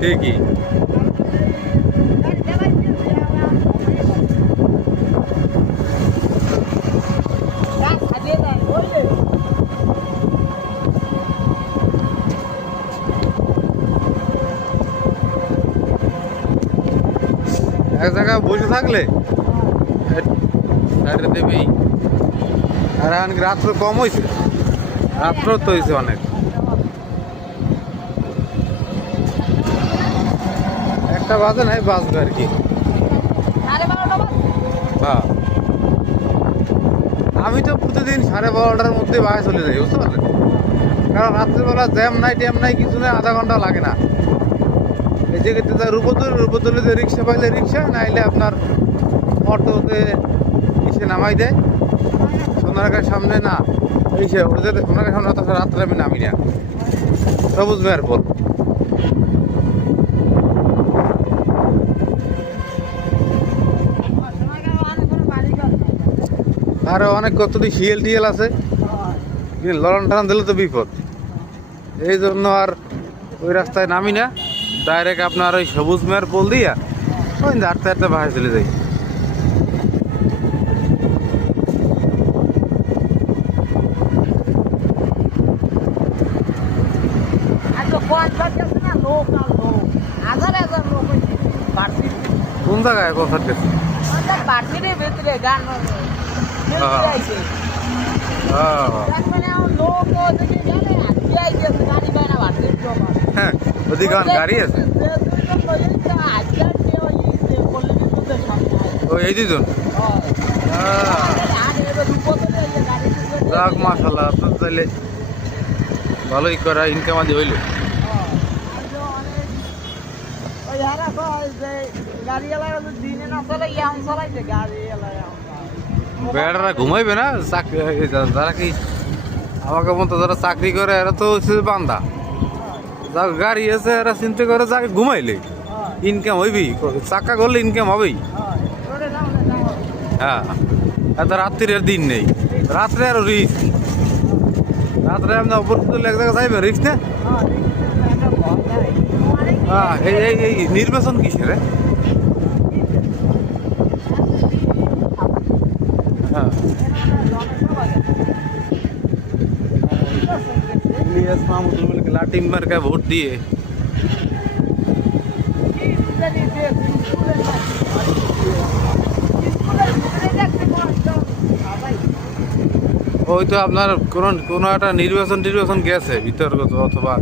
ঠিকই। এক জায়গায় বসে থাকলে দেবেই। আর এখন রাত্র কম হয়েছে, রাত্র তো হয়েছে অনেক। একটা বাজে নাই, বাজবে আর কি। হ্যাঁ, আমি তো প্রতিদিন 12:30টার মধ্যে বাসায় চলে যাই, বুঝতে পারলেন? কারণ রাত্রিবেলা জ্যাম নাই ট্যাম নাই, কিছু নেই, আধা ঘন্টা লাগে না। এই যে রূপতলিতে রিক্সা পাইলে রিক্সা, নাইলে আপনার অটোতে এসে নামাই দেয় সোনারগাঁর সামনে। না এই সে ওদের সোনারগাঁর সামনে অত রাত্রে আমি নামি না, সবুজ মেয়ার পর। আরো অনেক কতটি শিএল টিএল আছে, লড়ন টান দিলে তো বিপদ। এই জন্য আর ওই রাস্তায় নামি না, ডাইরেক্ট আপনার ওই সবুজ মেয়ার পোল দিয়া ওই হাঁটতে হাঁটতে বাসায় চলে যাই। কোন জায়গায় কনসার্ট গেছে? হ্যাঁ, ওদিকে গাড়ি আছে। ও এই দুজন, যাক মাশাআল্লাহ, আপনার তাহলে ভালোই করা ইনকাম আদি হইল। বেড়ারা ঘুমাইবে না, যারা কি আমাকে মতো যারা চাকরি করে এরা তো হচ্ছে বান্দা। যার গাড়ি আছে এরা চিন্তা করে যাকে ঘুমাইলে ইনকাম হইবি, চাকা করলে ইনকাম হবেই। হ্যাঁ, এত রাত্রির দিন নেই, রাত্রে আরো রিস্ক। রাত্রে আপনি অপরিচিত এক জায়গায় যাইবেন, রিস্ক না? হ্যাঁ, এই নির্বাচন কিসের? হ্যাঁ, ইলিয়াস মাহমুদুল বলে লাটিম মার্কা ভোট দিয়ে ওই তো আপনার কোন একটা নির্বাচন গেছে বিতর্ক অথবা